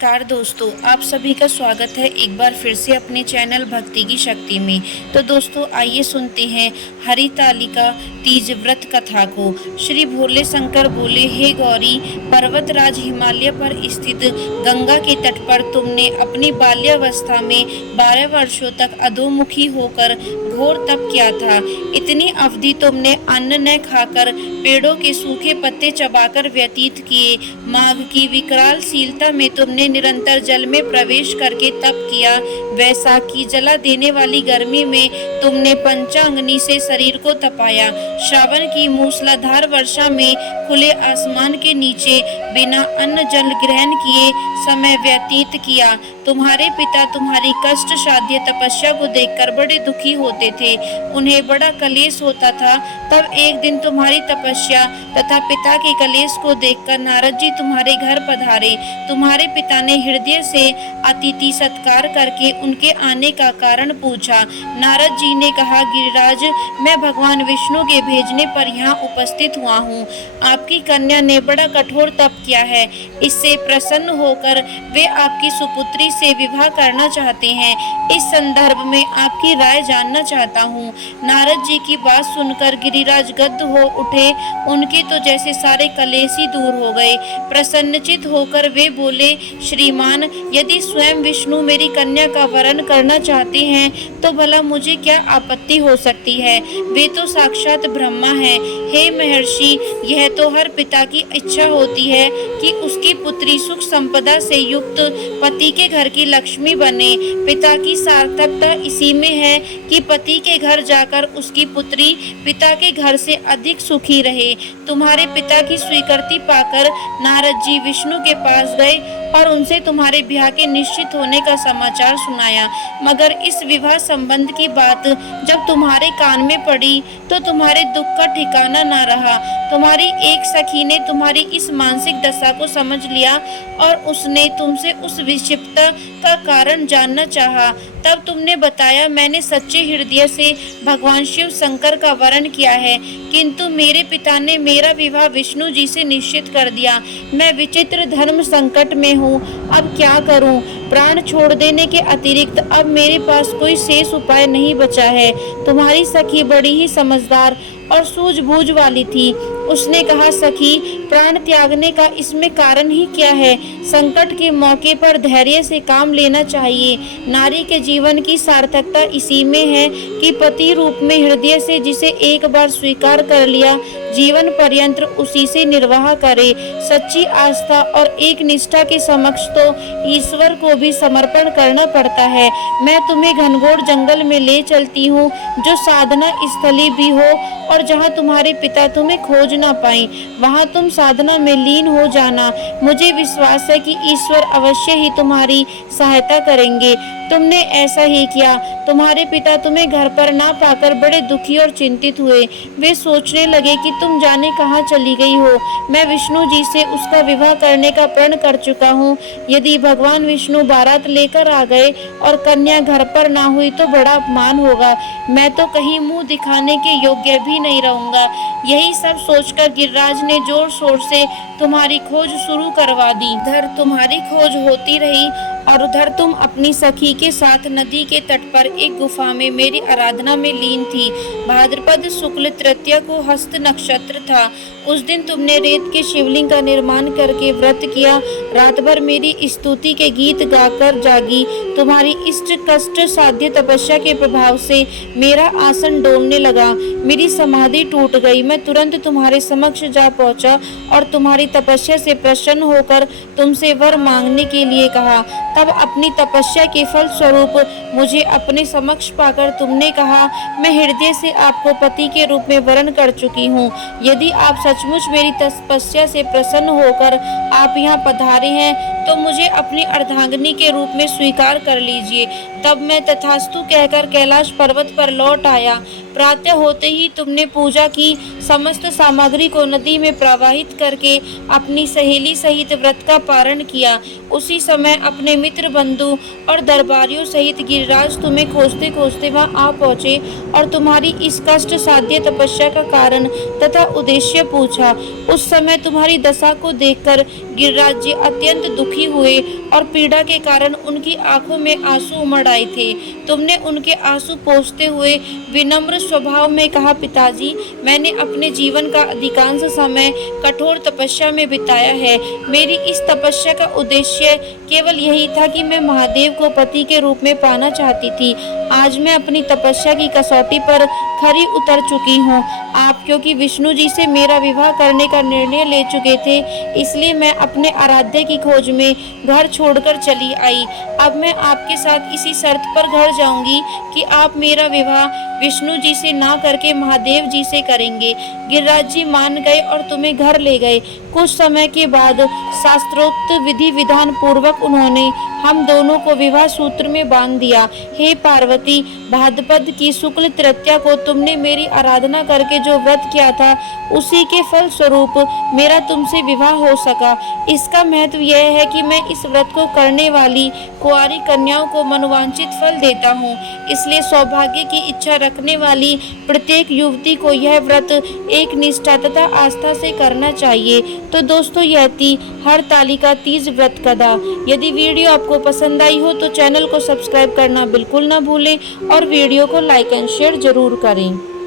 नमस्कार दोस्तों, आप सभी का स्वागत है एक बार फिर से अपने चैनल भक्ति की शक्ति में। तो दोस्तों आइए सुनते हैं हरितालिका तीज व्रत कथा को। श्री भोले शंकर बोले, हे गौरी, पर्वतराज हिमालय पर स्थित गंगा के तट पर तुमने अपनी बाल्यावस्था में 12 वर्षों तक अधोमुखी होकर घोर तप किया था। इतनी अवधि तुमने अन्न न खाकर पेड़ों के सूखे पत्ते चबाकर व्यतीत किए। माघ की विकरालशीलता में तुमने निरंतर जल में प्रवेश करके तप किया। वैशाख की जला देने वाली गर्मी में तुमने पंचांगनी से शरीर को तपाया। श्रावण की मूसलाधार वर्षा में खुले आसमान के नीचे बिना अन्न जल ग्रहण किए समय व्यतीत किया। तुम्हारे पिता तुम्हारी कष्ट साध्य तपस्या को देखकर बड़े दुखी होते थे, उन्हें बड़ा कलेश होता था। तब एक दिन तुम्हारी तपस्या तथा पिता के कलेश को देखकर नारद जी तुम्हारे घर पधारे। तुम्हारे पिता ने हृदय से अतिथि सत्कार करके उनके आने का कारण पूछा। नारद जी ने कहा, गिरिराज, मैं भगवान विष्णु के भेजने पर यहाँ उपस्थित हुआ हूँ। आपकी कन्या ने बड़ा कठोर तप किया है, इससे प्रसन्न होकर वे आपकी सुपुत्री से विवाह करना चाहते हैं। इस संदर्भ में आपकी राय जानना चाहता हूँ। नारद जी की बात सुनकर गिरिराज गद्द हो उठे। उनके तो जैसे सारे कलेश ही दूर हो गए। प्रसन्नचित होकर वे बोले, श्रीमान, यदि स्वयं विष्णु मेरी कन्या का वरण करना चाहते हैं तो भला मुझे क्या आपत्ति हो सकती है। वे तो साक्षात ब्रह्मा हैं। हे महर्षि, यह तो हर पिता की इच्छा होती है कि उसकी पुत्री सुख संपदा से युक्त पति के घर की लक्ष्मी बने। पिता की सार्थकता इसी में है कि पति के घर जाकर उसकी पुत्री पिता के घर से अधिक सुखी रहे। तुम्हारे पिता की स्वीकृति पाकर नारद जी विष्णु के पास गए और उनसे तुम्हारे ब्याह के निश्चित होने का समाचार सुनाया। मगर इस विवाह संबंध की बात जब तुम्हारे कान में पड़ी तो तुम्हारे दुख का ठिकाना ना रहा। तुम्हारी एक सखी ने तुम्हारी इस मानसिक दशा को समझ लिया और उसने तुमसे उस विक्षिप्तता का कारण जानना चाहा। तब तुमने बताया, मैंने सच्चे हृदय से भगवान शिव शंकर का वरण किया है, किंतु मेरे पिता ने मेरा विवाह विष्णु जी से निश्चित कर दिया। मैं विचित्र धर्म संकट में हूँ, अब क्या करूँ। प्राण छोड़ देने के अतिरिक्त अब मेरे पास कोई शेष उपाय नहीं बचा है। तुम्हारी सखी बड़ी ही समझदार और सूझबूझ वाली थी। उसने कहा, सखी, प्राण त्यागने का इसमें कारण ही क्या है। संकट के मौके पर धैर्य से काम लेना चाहिए। नारी के जीवन की सार्थकता इसी में है कि पति रूप में हृदय से जिसे एक बार स्वीकार कर लिया, जीवन पर्यंत उसी से निर्वाह करे। सच्ची आस्था और एक निष्ठा के समक्ष तो ईश्वर को भी समर्पण करना पड़ता है। मैं तुम्हें घनघोर जंगल में ले चलती हूँ, जो साधना स्थली भी हो और जहाँ तुम्हारे पिता तुम्हें खोज ना पाए। वहाँ तुम साधना में लीन हो जाना। मुझे विश्वास है कि ईश्वर अवश्य ही तुम्हारी सहायता करेंगे। तुमने ऐसा ही किया। तुम्हारे पिता तुम्हें घर पर ना पाकर बड़े दुखी और चिंतित हुए। वे सोचने लगे कि तुम जाने कहाँ चली गई हो। मैं विष्णु जी से उसका विवाह करने का प्रण कर चुका हूँ। यदि भगवान विष्णु बारात लेकर आ गए और कन्या घर पर ना हुई तो बड़ा अपमान होगा। मैं तो कहीं मुंह दिखाने के योग्य भी नहीं रहूंगा। यही सब सोचकर गिरिराज ने जोर शोर से तुम्हारी खोज शुरू करवा दी। इधर तुम्हारी खोज होती रही और उधर तुम अपनी सखी के साथ नदी के तट पर एक गुफा में मेरी आराधना में लीन थी। भाद्रपद शुक्ल तृतीया को हस्त नक्षत्र था। उस दिन तुमने रेत के शिवलिंग का निर्माण करके व्रत किया। रात भर मेरी स्तुति के गीत गाकर जागी। तुम्हारी इष्ट कष्ट साध्य तपस्या के प्रभाव से मेरा आसन डोलने लगा। मेरी समाधि टूट गई। मैं तुरंत तुम्हारे समक्ष जा पहुंचा और तुम्हारी तपस्या से प्रसन्न होकर तुमसे वर मांगने के लिए कहा। तब अपनी तपस्या के फल स्वरूप मुझे अपने समक्ष पाकर तुमने कहा, मैं हृदय से आपको पति के रूप में वरण कर चुकी हूँ। यदि आप सचमुच मेरी तपस्या से प्रसन्न होकर आप यहाँ पधारे हैं तो मुझे अपनी अर्धांगिनी के रूप में स्वीकार कर लीजिए। तब मैं तथास्तु कहकर कैलाश पर्वत पर लौट आया। प्रातः होते ही तुमने पूजा की समस्त सामग्री को नदी में प्रवाहित करके अपनी सहेली सहित व्रत का पारण किया। उसी समय अपने मित्र बंधु और दरबारियों सहित गिरिराज तुम्हें खोजते खोजते वहां आ पहुंचे और तुम्हारी इस कष्ट साध्य तपस्या का कारण तथा उद्देश्य पूछा। उस समय तुम्हारी दशा को देखकर गिरिराज जी अत्यंत दुखी हुए और पीड़ा के कारण उनकी आंखों में आंसू उमड़ आए थे। तुमने उनके आंसू पोंछते हुए विनम्र स्वभाव में कहा, पिताजी, मैंने अपने जीवन का अधिकांश समय कठोर तपस्या में बिताया है। मेरी इस तपस्या का उद्देश्य केवल यही था कि मैं महादेव को पति के रूप में पाना चाहती थी। आज मैं अपनी तपस्या की कसौटी पर खरी उतर चुकी हूँ। आप क्योंकि विष्णु जी से मेरा विवाह करने का निर्णय ले चुके थे, इसलिए मैं अपने आराध्य की खोज में घर छोड़कर चली आई। अब मैं आपके साथ इसी शर्त पर घर जाऊंगी कि आप मेरा विवाह विष्णु जी से ना करके महादेव जी से करेंगे। गिरिराज जी मान गए और तुम्हें घर ले गए। कुछ समय के बाद शास्त्रोक्त विधि विधान पूर्वक उन्होंने हम दोनों को विवाह सूत्र में बांध दिया। हे पार्वती, भाद्रपद की शुक्ल तृतीया को तुमने मेरी आराधना करके जो व्रत किया था, उसी के फल स्वरूप मेरा तुमसे विवाह हो सका। इसका महत्व यह है कि मैं इस व्रत को करने वाली कुंवारी कन्याओं को मनोवांछित फल देता हूँ। इसलिए सौभाग्य की इच्छा रखने वाली प्रत्येक युवती को यह व्रत एक निष्ठा तथा आस्था से करना चाहिए। तो दोस्तों, यह थी हरतालिका तीज व्रत कथा। यदि वीडियो आपको पसंद आई हो तो चैनल को सब्सक्राइब करना बिल्कुल ना भूलें और वीडियो को लाइक एंड शेयर जरूर करें।